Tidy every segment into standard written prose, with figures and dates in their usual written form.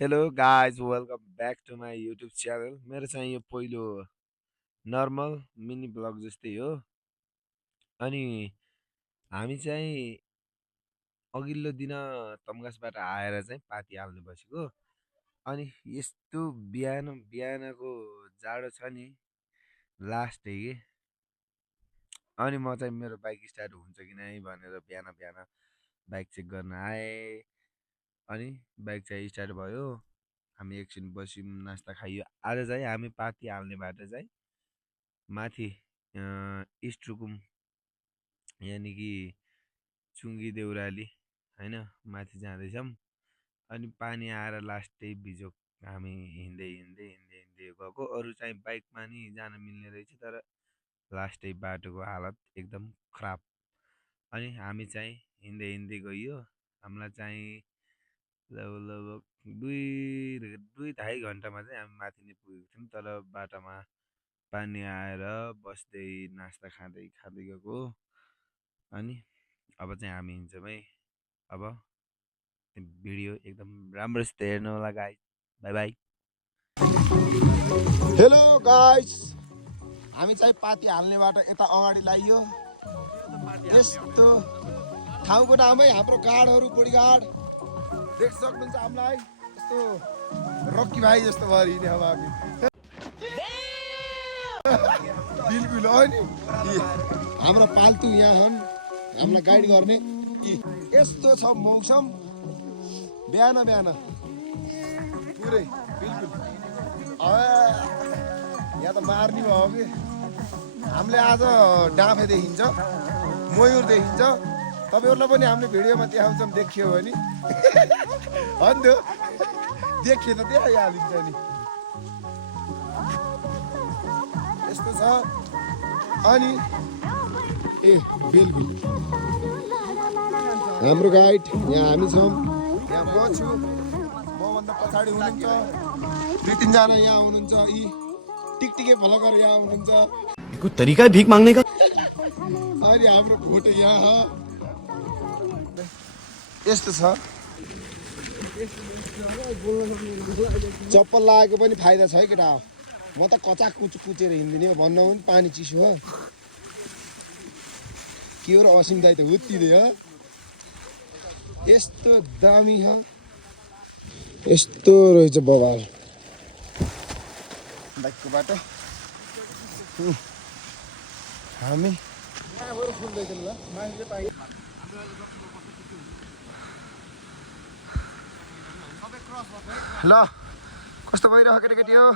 Hello guys welcome back to my YouTube channel. मेरो चाहिँ यो पहिलो नर्मल मिनी ब्लग जस्तै हो। अनि हामी चाहिँ अघिल्लो दिन तम्घासबाट आएर चाहिँ पाती हाल्नु बसेको। अनि यस्तो बिहान बिहानको जाडो छ नि, लास्ट डे के। अनि म चाहिँ मेरो बाइक स्टार्ट हुन्छ कि नै भनेर बिहान बिहान बाइक चेक गर्न आएँ। अनि बाइक चाहिँ स्टार्ट भयो। हामी एकछिन बस्यौँ, नास्ता खाइयो। आज चाहिँ हामी पाती हाल्ने बाटो चाहिँ माथि इस्ट रुकुम यानि कि चुङ्गी देउराली होइन, माथि जाँदैछौँ। अनि पानी आएर लास्टै बिजोक हामी हिँड्दै हिँड्दै हिँड्दै हिँड्दै गएको। अरू चाहिँ बाइकमा नि जान मिल्ने रहेछ, तर लास्टै बाटोको हालत एकदम खराब। अनि हामी चाहिँ हिँड्दै हिँड्दै गइयो। हामीलाई चाहिँ लगभग दुई दुई ढाई घन्टामा चाहिँ हामी माथि नै पुगेको थियौँ। तर बाटोमा पानी आएर बस्दै नास्ता खाँदै खाँदै गएको। अनि अब चाहिँ हामी हिँड्छौँ है। अब भिडियो एकदम राम्रोसित हेर्नु होला guys. By by. Hello guys, हामी चाहिँ पाती हाल्नेबाट यता अगाडि लागियो। यस्तो ठाउँको नामै हाम्रो गार्डहरू बडीगार्ड देख सक्नुहुन्छ। हामीलाई यस्तो रक्की भाइ जस्तो भएर हिँड्ने अब हामी बिल्कुल हो नि। हाम्रो पाल्तु यहाँ हुन् हामीलाई गाइड गर्ने। यस्तो छ मौसम बिहान बिहान पुरै बिल्कुल। यहाँ त मार्ने भयो कि हामीले आज डाँफे देखिन्छ, मयुर देखिन्छ। तपाईँहरूलाई पनि हामीले भिडियोमा देखाउँछौँ, देखियो भने हो नि त। देखियो त देखाइहालिन्छ नि। यस्तो छ। अनि ए बिल्कुल हाम्रो गाइड यहाँ हामी छौँ। यहाँ म छु, मभन्दा पछाडि हुनुहुन्छ दुई तिनजना यहाँ हुनुहुन्छ। यी टिकटिके भलकर यहाँ हुनुहुन्छ। कुछ तरीका है भीख मांगने का। अनि हाम्रो भोटे यहाँ यस्तो छ। चप्पल लगाएको पनि फाइदा छ है केटा। म त कचाक कुचेर हिँड्दिने हो भन्नु पनि पानी चिसो हो के हो र। असिम दाइ त उत्तिँदै हो। यस्तो दामी छ, यस्तो रहेछ बबाल बाइकको बाटो। हामी ल कस्तो भइरहेको केटाकेटी हो।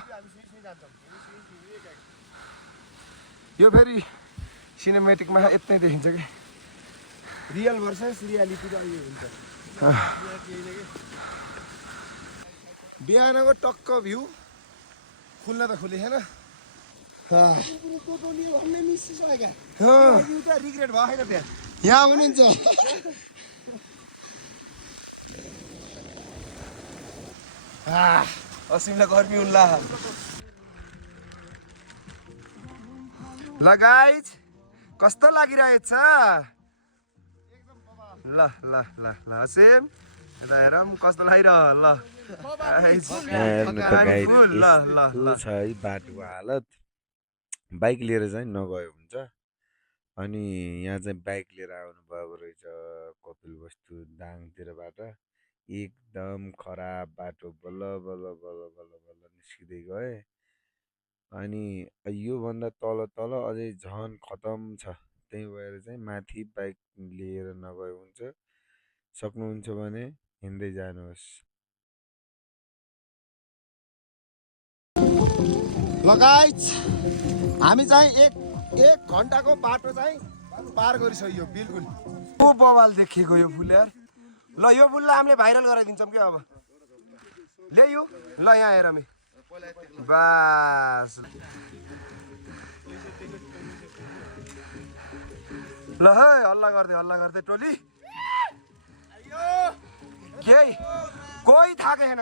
यो फेरि सिनेमेटिकमा यत्नै देखिन्छ कि रियल भर्सेस रियालिटी त यो हुन्छ। बिहानको टक्क भ्यू खुल्न त खुलेन। रिग्रेट भयो त्यहाँ यहाँ हुनुहुन्छ। असिमलाई गर्मी उल्ला ल गाइज कस्तो लागिरहेछ। ल ल ल ल असिम यता हेरौँ कस्तो लागिरह। ल हेर्नु त गाइस, ल ल ल यस्तो छ है बाटोको हालत। बाइक लिएर चाहिँ नगयो हुन्छ। अनि यहाँ चाहिँ बाइक लिएर आउनु भएको रहेछ कपिल वस्तु दाङतिरबाट। एकदम खराब बाटो, बल्ल बल्ल बल्ल बल्ल बल्ल निस्किँदै गएँ। अनि योभन्दा तल तल अझै झन खतम छ। त्यही भएर चाहिँ माथि बाइक लिएर नगए हुन्छ। सक्नुहुन्छ भने हिँड्दै जानुहोस्। लगाइज हामी चाहिँ एक घन्टाको बाटो चाहिँ पार गरिसक्यो बिल्कुल। को बवाल देखिएको यो फुल यार। ल यो फुललाई हामीले भाइरल गराइदिन्छौँ क्या अब। ल्यायो ल यहाँ हेर मी बास। ल है हल्ला गर्दै टोली केही कोही थाकेन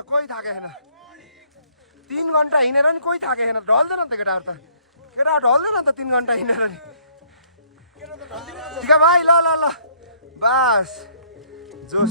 3 घन्टा हिँडेर नि कोही थाकेन। ढल्दैन त केटाहरू त, ढल्दैन त 3 घन्टा हिँडेर नि। ठिक भाइ ल ल ल बास जोस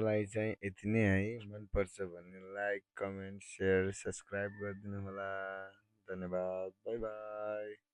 मेरो लागि चाहिँ यति नै है। मनपर्छ भने लाइक, कमेन्ट, सेयर, सब्सक्राइब गरिदिनु होला। धन्यवाद। By by.